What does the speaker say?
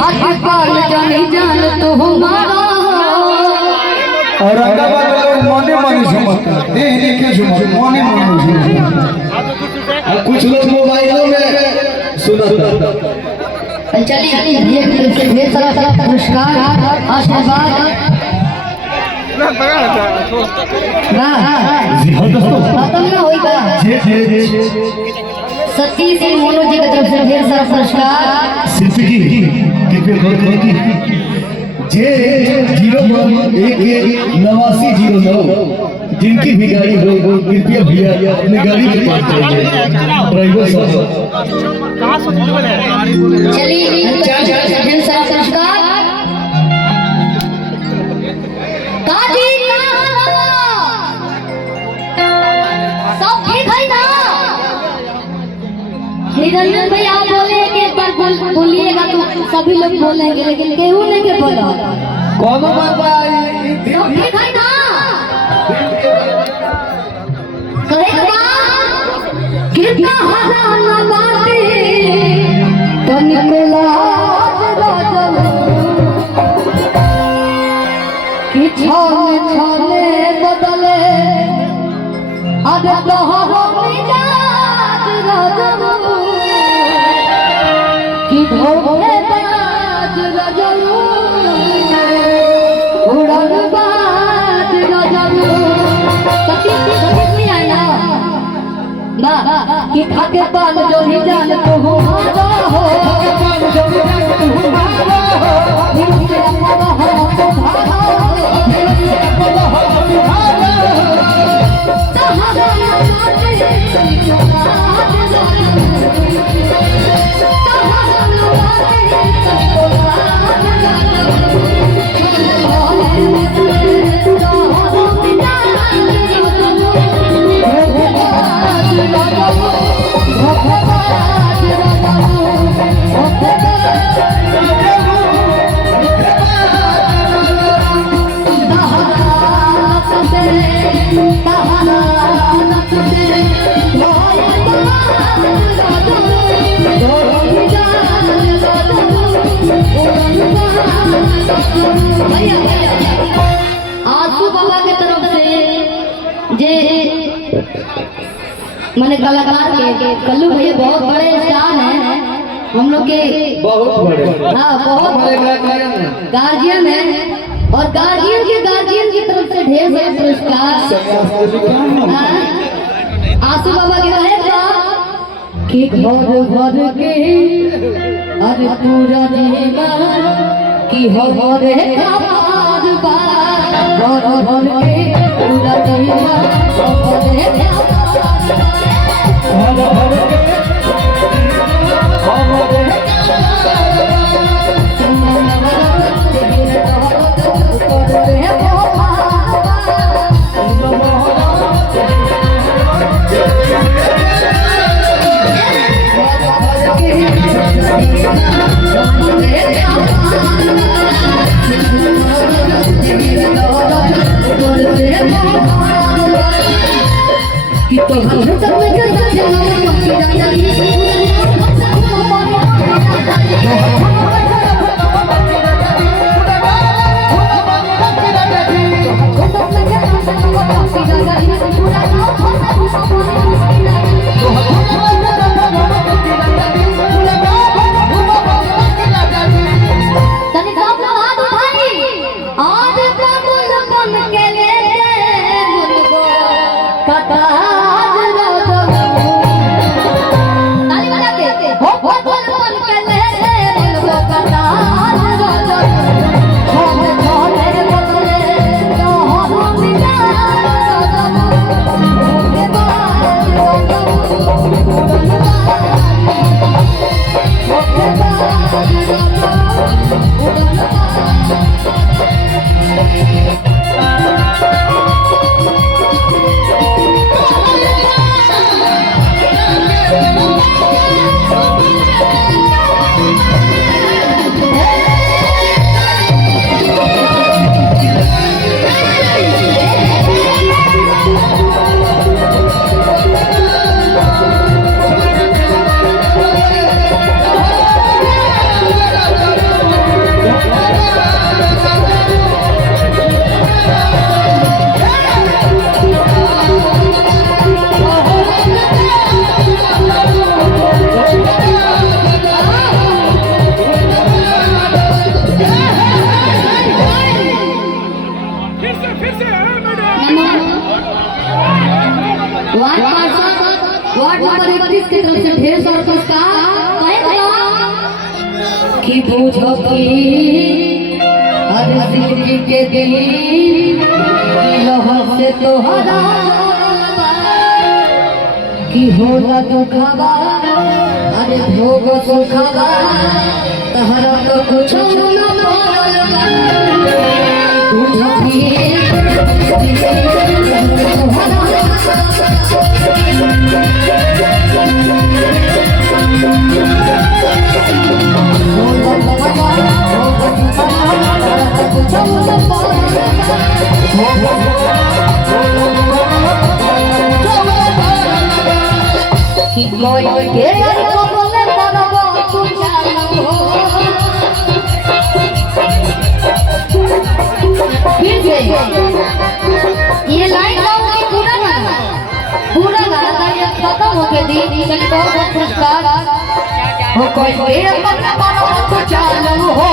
खाके पाल जानी जान तो हमारा और औरंगाबाद में लोग मने मने समझते हैं, देह के समझते मने मने समझते हैं। कुछ लोग मोबाइलों में सुनते। चलिए ढेर सारा पुरस्कार आशीर्वाद जी हाँ दोस्तों, खत्म ना होगा। सतीश सिंह मोनू जी की तरफ से ढेर सारा पुरस्कार। शिल्पी जी कृपया करो कि जे 01118909 जिनकी भी गाड़ी हो वो कृपया भैया अपनी गाड़ी के पास जाइए। ड्राइवर साहब चलिए ढेर सारा पुरस्कार। काजी सब ठीक है ना? निरंजन भाई आप बोले कि एक बार बोलिएगा तो सभी लोग बोलेंगे, लेकिन केहू नहीं के बोला। कौन बाबा सब ठीक है ना? कितना हराना बाटे तो निकला राजन कि छाने छाने बदले अरे तोहरो मिजाज राजन कि धोखेबाज राजन उड़नबाज राजन। सतीश आया ना कि खाके पाल जो ही जान तो हमारा हो, पाल जो ही जान तो हमारा हो, दिल से अपना हो तो भागा हो, दिल से अपना हो तो भागा हो। सहारा नाचे सहारा आसू बाबा के तरफ से जे मैंने कलाकार के कल्लू भैया बहुत बड़े स्टार हैं हम लोग के, बहुत बड़े, हाँ बहुत बड़े गार्जियन है। और गार्जियन की तरफ से ढेर सारे पुरस्कार। आसू बाबा के कहे कि घर भर के अरे पूरा जीवा कि हमारे घर भर के पूरा जीवा हमारे कि बूझो कि हर जिंदगी के दिन लहर से तोहरा कि होला दुखवा अरे भोग सुखवा तहरा तो कुछ न बूझो कि ये लाइन गाऊंगी पूरा गाना खत्म हो गया दी चलिए बहुत पुरस्कार हो कोई मेरा पन्ना मानो तो चालू हो